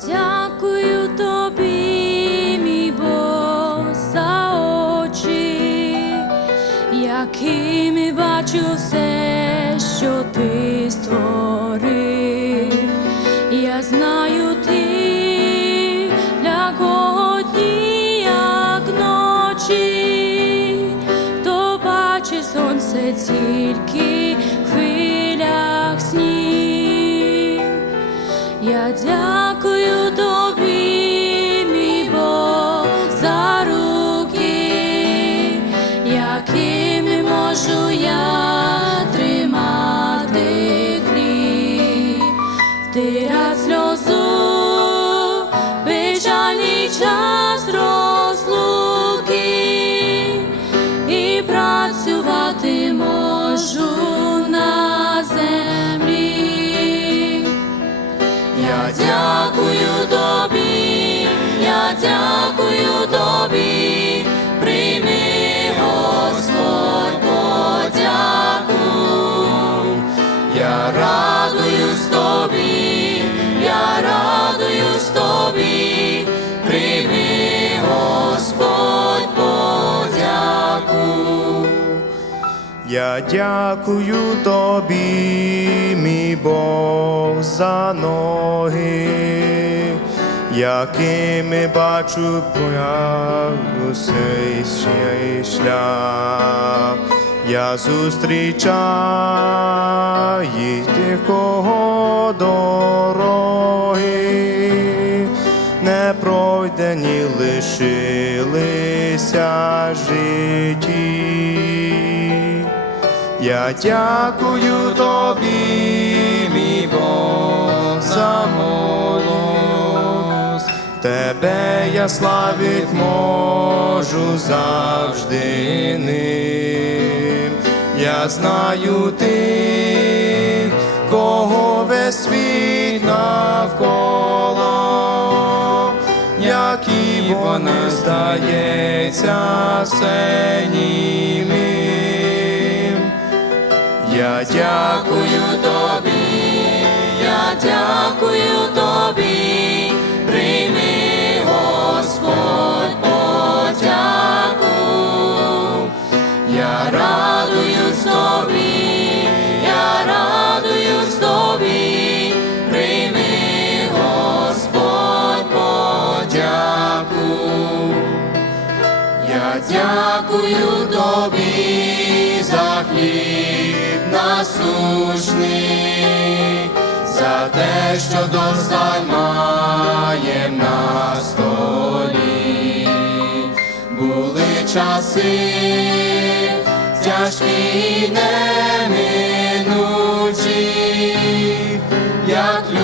Дякую тобі, мій Бог, за очі, якими бачу все, що ти створив. Я знаю ти для кого як ночі, то бачить сонце тільки. Втирать сльозу, печальний час розлуки і працювати можу на землі. Я дякую тобі, я дякую тобі, прийми, Господь. Я радуюсь тобі, я радуюсь тобі, прийми, Господь, подяку. Я дякую тобі, мій Бог, за ноги, якими бачу цей ще шлях. Я зустрічаю тих, кого дороги, не пройдені лишилися житті. Я дякую тобі, мій Бог, за молодость. Тебе я славить можу завжди. Я знаю тих, кого весь світ навколо, які вони здається все. Я дякую дякую тобі за хліб насущний, за те, що досталь маєм на столі. Були часи тяжкі і неминучі, як люди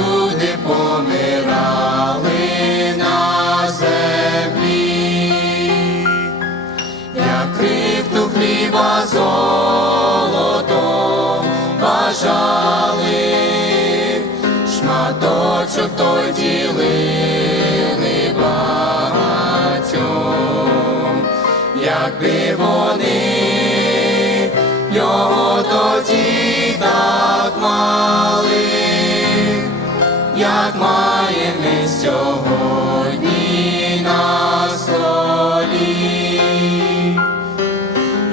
шматочок той ділили багатьом, якби вони його тоді так мали, як маємо ми сьогодні на столі.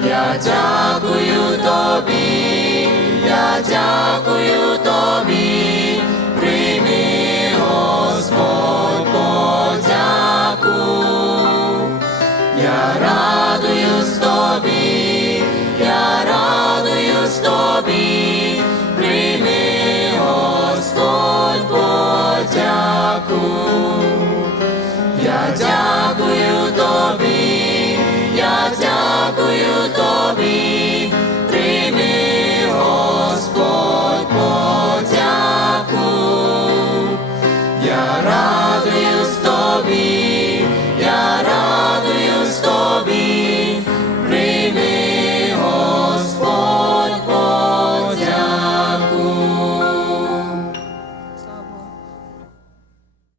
Я дякую тобі, я дякую тобі,